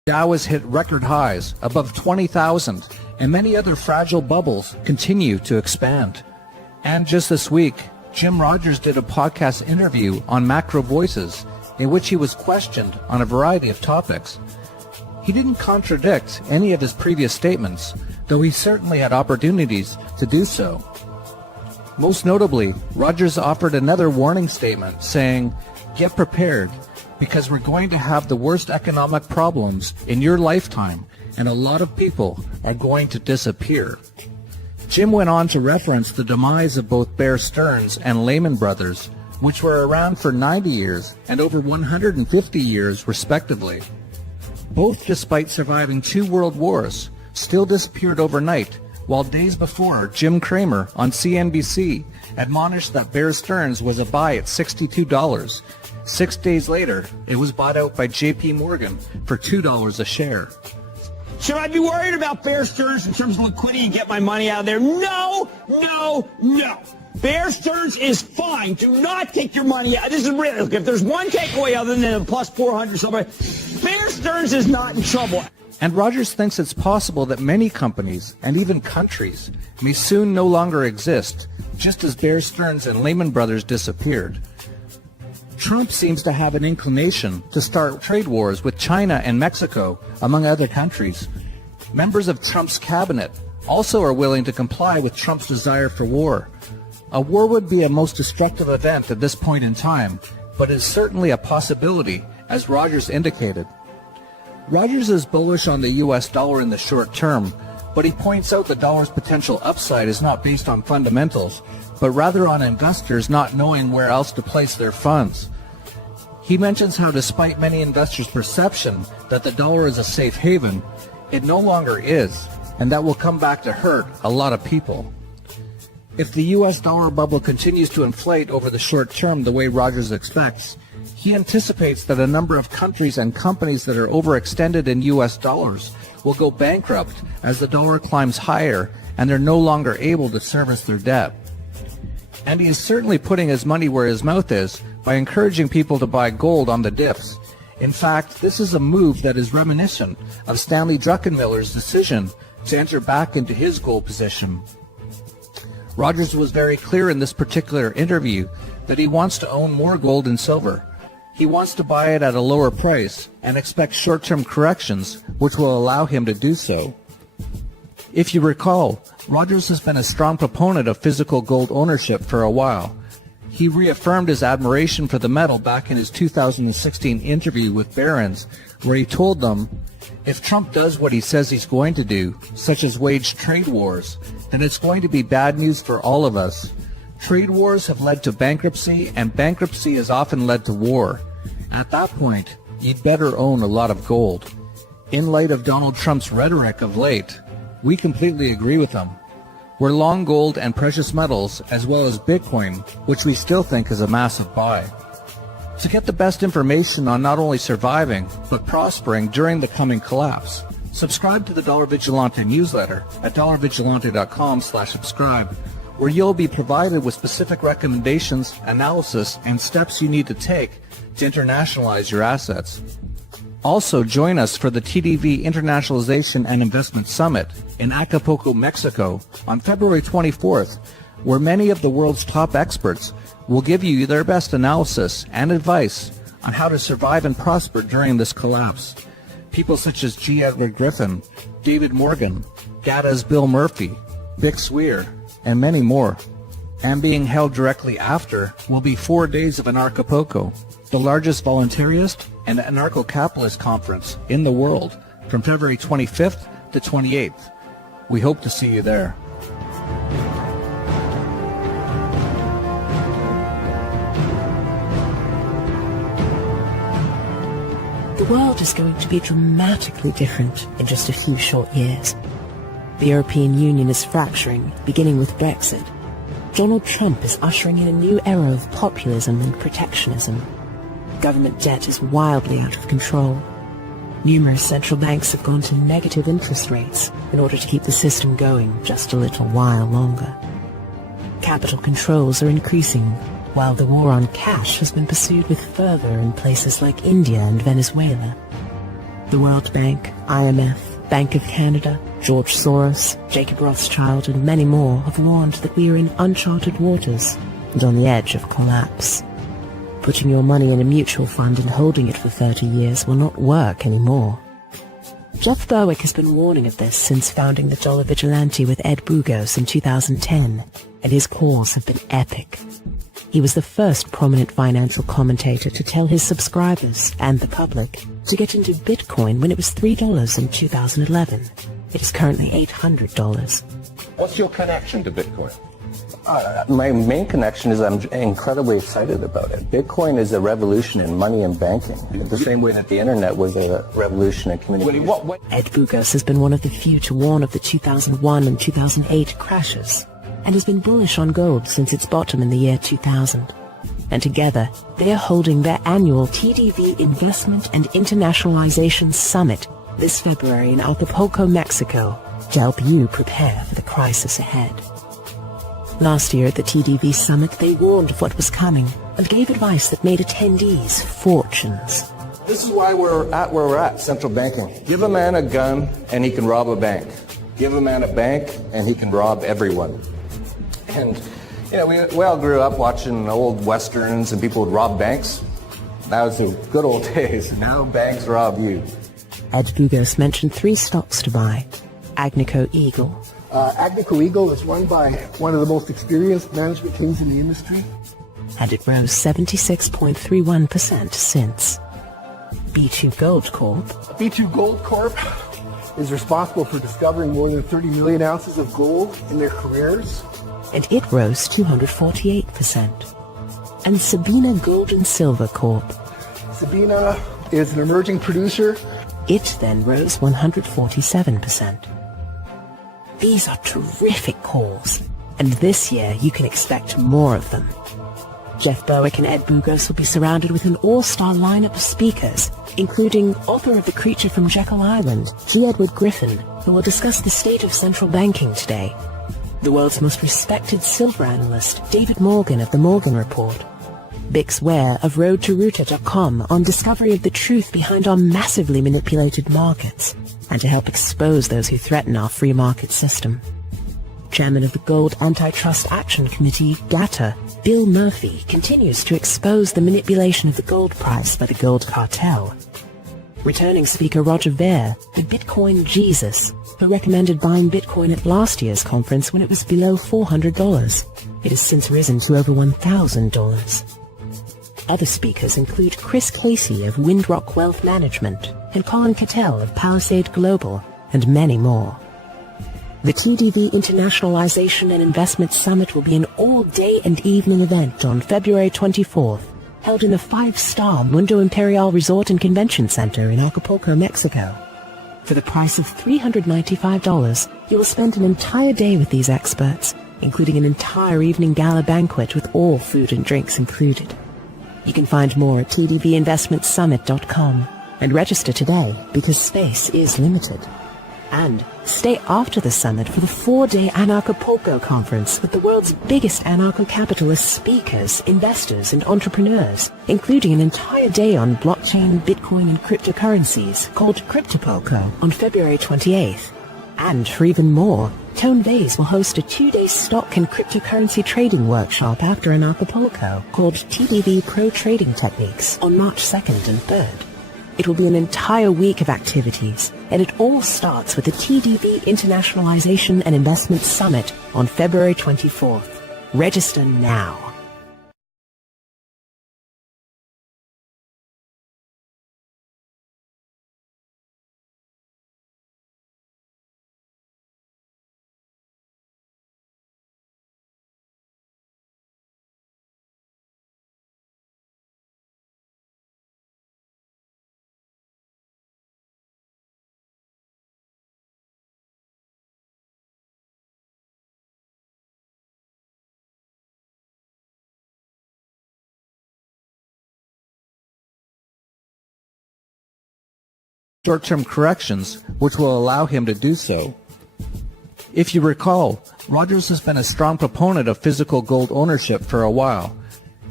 Dow has hit record highs above 20,000, and many other fragile bubbles continue to expand. And just this week, Jim Rogers did a podcast interview on Macro Voices in which he was questioned on a variety of topics. He didn't contradict any of his previous statements, though he certainly had opportunities to do so. Most notably, Rogers offered another warning statement saying, "Get prepared, because we're going to have the worst economic problems in your lifetime, and a lot of people are going to disappear." Jim went on to reference the demise of both Bear Stearns and Lehman Brothers, which were around for 90 years and over 150 years respectively. Both, despite surviving 2 world wars, still disappeared overnight, while days before, Jim Cramer on CNBC admonished that Bear Stearns was a buy at $62. 6 days later, it was bought out by JP Morgan for $2 a share. Should I be worried about Bear Stearns in terms of liquidity and get my money out of there? No, no, no. Bear Stearns is fine. Do not take your money out. This is real. If there's one takeaway other than a plus 400 somebody, Bear Stearns is not in trouble. And Rogers thinks it's possible that many companies and even countries may soon no longer exist, just as Bear Stearns and Lehman Brothers disappeared. Trump seems to have an inclination to start trade wars with China and Mexico, among other countries. Members of Trump's cabinet also are willing to comply with Trump's desire for war. A war would be a most destructive event at this point in time, but is certainly a possibility, as Rogers indicated. Rogers is bullish on the US dollar in the short term, but he points out the dollar's potential upside is not based on fundamentals, but rather on investors not knowing where else to place their funds. He mentions how despite many investors' perception that the dollar is a safe haven, it no longer is, and that will come back to hurt a lot of people. If the US dollar bubble continues to inflate over the short term the way Rogers expects, he anticipates that a number of countries and companies that are overextended in US dollars will go bankrupt as the dollar climbs higher and they're no longer able to service their debt. And he is certainly putting his money where his mouth is by encouraging people to buy gold on the dips. In fact, this is a move that is reminiscent of Stanley Druckenmiller's decision to enter back into his gold position. Rogers was very clear in this particular interview that he wants to own more gold and silver. He wants to buy it at a lower price and expects short-term corrections, which will allow him to do so. If you recall, Rogers has been a strong proponent of physical gold ownership for a while. He reaffirmed his admiration for the metal back in his 2016 interview with Barron's, where he told them, "If Trump does what he says he's going to do, such as wage trade wars, then it's going to be bad news for all of us. Trade wars have led to bankruptcy, and bankruptcy has often led to war. At that point, you'd better own a lot of gold." In light of Donald Trump's rhetoric of late, we completely agree with him. We're long gold and precious metals, as well as Bitcoin, which we still think is a massive buy. To get the best information on not only surviving, but prospering during the coming collapse, subscribe to the Dollar Vigilante newsletter at dollarvigilante.com/subscribe, where you'll be provided with specific recommendations, analysis, and steps you need to take to internationalize your assets. Also, join us for the TDV Internationalization and Investment Summit in Acapulco, Mexico on February 24th, where many of the world's top experts will give you their best analysis and advice on how to survive and prosper during this collapse. People such as G. Edward Griffin, David Morgan, GATA's Bill Murphy, Vic Swear, and many more. And being held directly after will be 4 days of Anarchapulco, the largest voluntarist and anarcho-capitalist conference in the world, from February 25th to 28th. We hope to see you there. The world is going to be dramatically different in just a few short years. The European Union is fracturing, beginning with Brexit. Donald Trump is ushering in a new era of populism and protectionism. Government debt is wildly out of control. Numerous central banks have gone to negative interest rates in order to keep the system going just a little while longer. Capital controls are increasing, while the war on cash has been pursued with fervor in places like India and Venezuela. The World Bank, IMF, Bank of Canada, George Soros, Jacob Rothschild, and many more have warned that we are in uncharted waters and on the edge of collapse. Putting your money in a mutual fund and holding it for 30 years will not work anymore. Jeff Berwick has been warning of this since founding the Dollar Vigilante with Ed Bugos in 2010, and his calls have been epic. He was the first prominent financial commentator to tell his subscribers and the public to get into Bitcoin when it was $3 in 2011. It is currently $800. What's your connection to Bitcoin? My main connection is I'm incredibly excited about it. Bitcoin is a revolution in money and banking, the same way that the internet was a revolution in communication. Ed Bugos has been one of the few to warn of the 2001 and 2008 crashes, and has been bullish on gold since its bottom in the year 2000. And together, they are holding their annual TDV Investment and Internationalization Summit this February in Acapulco, Mexico, to help you prepare for the crisis ahead. Last year at the TDV Summit, they warned of what was coming and gave advice that made attendees fortunes. This is why we're at where we're at, central banking. Give a man a gun and he can rob a bank. Give a man a bank and he can rob everyone. And, you know, we all grew up watching old westerns and people would rob banks. That was the good old days. Now banks rob you. Ed Bugos mentioned 3 stocks to buy. Agnico Eagle. Agnico Eagle is run by one of the most experienced management teams in the industry. And it rose 76.31% since. B2 Gold Corp. B2 Gold Corp is responsible for discovering more than 30 million ounces of gold in their careers. And it rose 248%. And Sabina Gold and Silver Corp. Sabina is an emerging producer. It then rose 147%. These are terrific calls, and this year you can expect more of them. Jeff Berwick and Ed Bugos will be surrounded with an all-star lineup of speakers, including author of The Creature from Jekyll Island, G. Edward Griffin, who will discuss the state of central banking today. The world's most respected silver analyst, David Morgan of The Morgan Report. Bix Ware of RoadToRuta.com on discovery of the truth behind our massively manipulated markets, and to help expose those who threaten our free market system. Chairman of the Gold Antitrust Action Committee, GATA, Bill Murphy, continues to expose the manipulation of the gold price by the gold cartel. Returning speaker Roger Ver, the Bitcoin Jesus, who recommended buying Bitcoin at last year's conference when it was below $400. It has since risen to over $1,000. Other speakers include Chris Casey of Windrock Wealth Management and Colin Cattell of Palisade Global, and many more. The TDV Internationalization and Investment Summit will be an all-day and evening event on February 24th, held in the 5-star Mundo Imperial Resort and Convention Center in Acapulco, Mexico. For the price of $395, you will spend an entire day with these experts, including an entire evening gala banquet with all food and drinks included. You can find more at tdvinvestmentsummit.com and register today because space is limited. And stay after the summit for the 4-day Anarchapulco conference with the world's biggest anarcho-capitalist speakers, investors, and entrepreneurs, including an entire day on blockchain, Bitcoin, and cryptocurrencies called Cryptopulco on February 28th. And for even more, Tone Vays will host a 2-day stock and cryptocurrency trading workshop after Anarchapulco called TDV Pro Trading Techniques on March 2nd and 3rd. It will be an entire week of activities, and it all starts with the TDV Internationalization and Investment Summit on February 24th. Register now. Short-term corrections, which will allow him to do so. If you recall, Rogers has been a strong proponent of physical gold ownership for a while.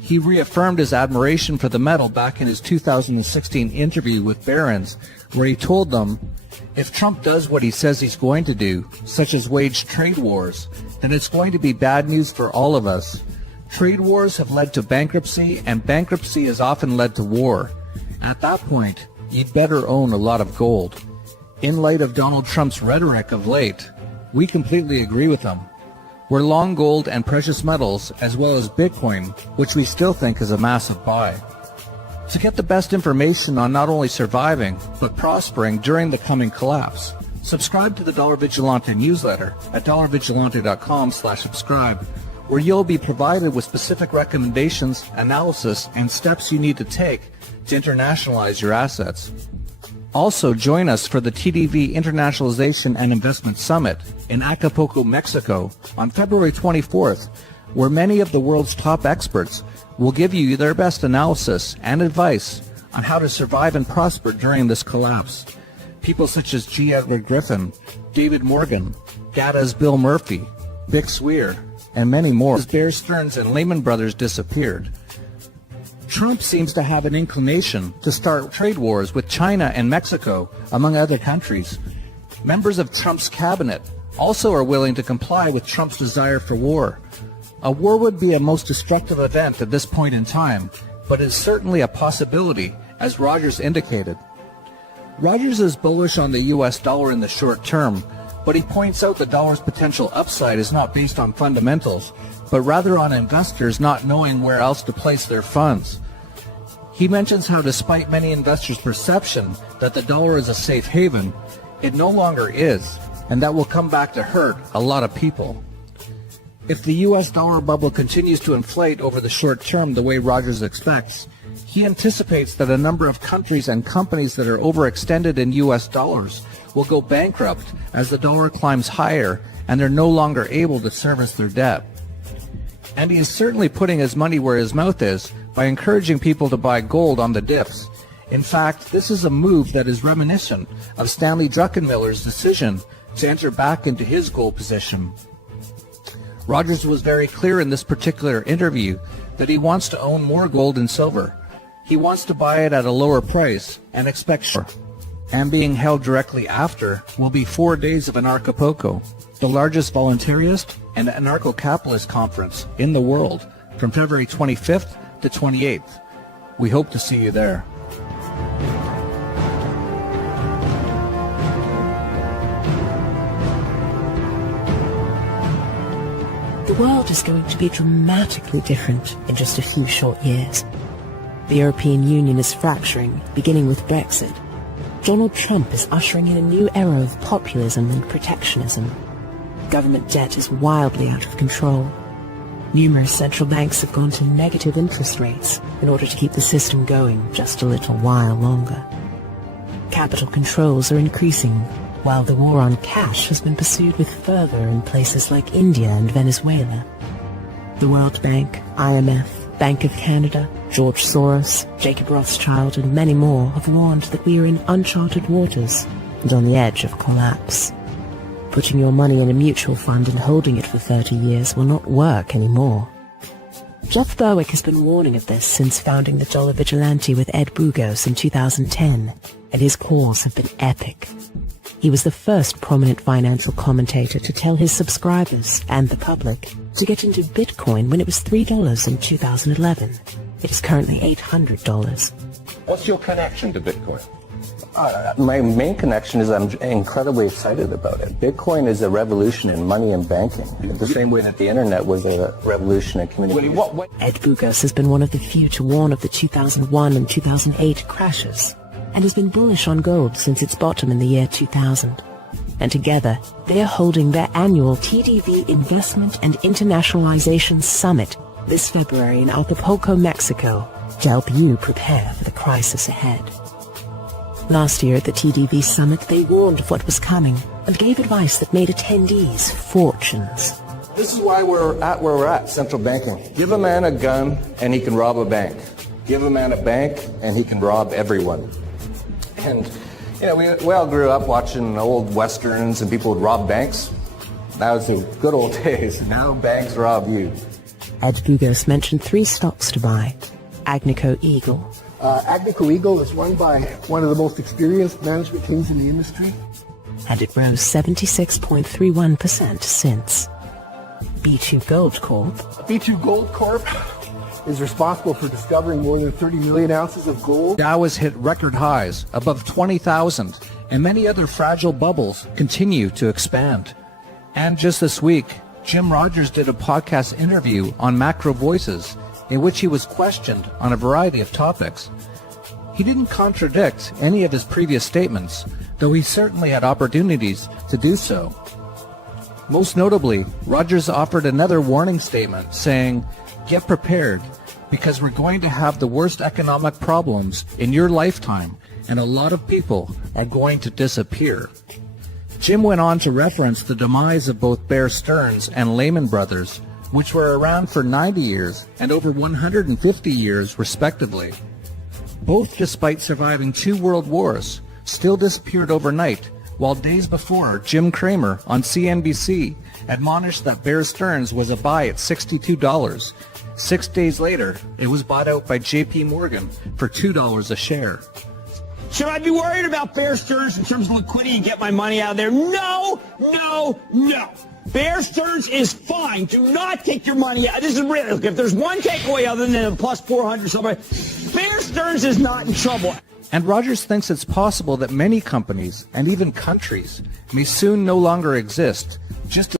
He reaffirmed his admiration for the metal back in his 2016 interview with Barron's, where he told them, if Trump does what he says he's going to do, such as wage trade wars, then it's going to be bad news for all of us. Trade wars have led to bankruptcy, and bankruptcy has often led to war. At that point, you'd better own a lot of gold. In light of Donald Trump's rhetoric of late, we completely agree with him. We're long gold and precious metals, as well as Bitcoin, which we still think is a massive buy. To get the best information on not only surviving, but prospering during the coming collapse, subscribe to the Dollar Vigilante newsletter at dollarvigilante.com/subscribe, where you'll be provided with specific recommendations, analysis, and steps you need to take to internationalize your assets. Also, join us for the TDV Internationalization and Investment Summit in Acapulco, Mexico on February 24th, where many of the world's top experts will give you their best analysis and advice on how to survive and prosper during this collapse. People such as G. Edward Griffin, David Morgan, GATA's Bill Murphy, Vic Swear, and many more. As Bear Stearns and Lehman Brothers disappeared, Trump seems to have an inclination to start trade wars with China and Mexico, among other countries. Members of Trump's cabinet also are willing to comply with Trump's desire for war. A war would be a most destructive event at this point in time, but is certainly a possibility, as Rogers indicated. Rogers is bullish on the U.S. dollar in the short term, but he points out the dollar's potential upside is not based on fundamentals, but rather on investors not knowing where else to place their funds. He mentions how despite many investors' perception that the dollar is a safe haven, it no longer is, and that will come back to hurt a lot of people. If the U.S. dollar bubble continues to inflate over the short term the way Rogers expects, he anticipates that a number of countries and companies that are overextended in U.S. dollars will go bankrupt as the dollar climbs higher and they're no longer able to service their debt. And he is certainly putting his money where his mouth is by encouraging people to buy gold on the dips. In fact, this is a move that is reminiscent of Stanley Druckenmiller's decision to enter back into his gold position. Rogers was very clear in this particular interview that he wants to own more gold and silver. He wants to buy it at a lower price and expects more. And being held directly after will be 4 days of Anarchapulco, the largest voluntarist and anarcho-capitalist conference in the world, from February 25th to 28th. We hope to see you there. The world is going to be dramatically different in just a few short years. The European Union is fracturing, beginning with Brexit. Donald Trump is ushering in a new era of populism and protectionism. Government debt is wildly out of control. Numerous central banks have gone to negative interest rates in order to keep the system going just a little while longer. Capital controls are increasing, while the war on cash has been pursued with fervor in places like India and Venezuela. The World Bank, IMF, Bank of Canada, George Soros, Jacob Rothschild, and many more have warned that we are in uncharted waters and on the edge of collapse. Putting your money in a mutual fund and holding it for 30 years will not work anymore. Jeff Berwick has been warning of this since founding the Dollar Vigilante with Ed Bugos in 2010, and his calls have been epic. He was the first prominent financial commentator to tell his subscribers and the public to get into Bitcoin when it was $3 in 2011. It is currently $800. What's your connection to Bitcoin? My main connection is I'm incredibly excited about it. Bitcoin is a revolution in money and banking, the same way that the internet was a revolution in communication. Ed Bugos has been one of the few to warn of the 2001 and 2008 crashes, and has been bullish on gold since its bottom in the year 2000. And together, they are holding their annual TDV Investment and Internationalization Summit this February in Acapulco, Mexico, to help you prepare for the crisis ahead. Last year at the TDV Summit, they warned of what was coming and gave advice that made attendees fortunes. This is why we're at where we're at, central banking. Give a man a gun and he can rob a bank. Give a man a bank and he can rob everyone. And, you know, we all grew up watching old westerns and people would rob banks. That was the good old days. Now banks rob you. Ed Bugos mentioned 3 stocks to buy. Agnico Eagle, Agnico Eagle is run by one of the most experienced management teams in the industry. and it rose 76.31% since. B2 Gold Corp, B2 Gold Corp is responsible for discovering more than 30 million ounces of gold. Dow has hit record highs above 20,000, and many other fragile bubbles continue to expand. And just this week, Jim Rogers did a podcast interview on Macro Voices in which he was questioned on a variety of topics. He didn't contradict any of his previous statements, though he certainly had opportunities to do so. Most notably, Rogers offered another warning statement saying, "Get prepared, because we're going to have the worst economic problems in your lifetime, and a lot of people are going to disappear." Jim went on to reference the demise of both Bear Stearns and Lehman Brothers, which were around for 90 years and over 150 years respectively. Both, despite surviving 2 world wars, still disappeared overnight, while days before, Jim Cramer on CNBC admonished that Bear Stearns was a buy at $62. 6 days later, it was bought out by JP Morgan for $2 a share. Should I be worried about Bear Stearns in terms of liquidity and get my money out of there? No, no, no. Bear Stearns is fine. Do not take your money out. This is real. If there's one takeaway other than a plus 400 somebody, Bear Stearns is not in trouble. And Rogers thinks it's possible that many companies and even countries may soon no longer exist, just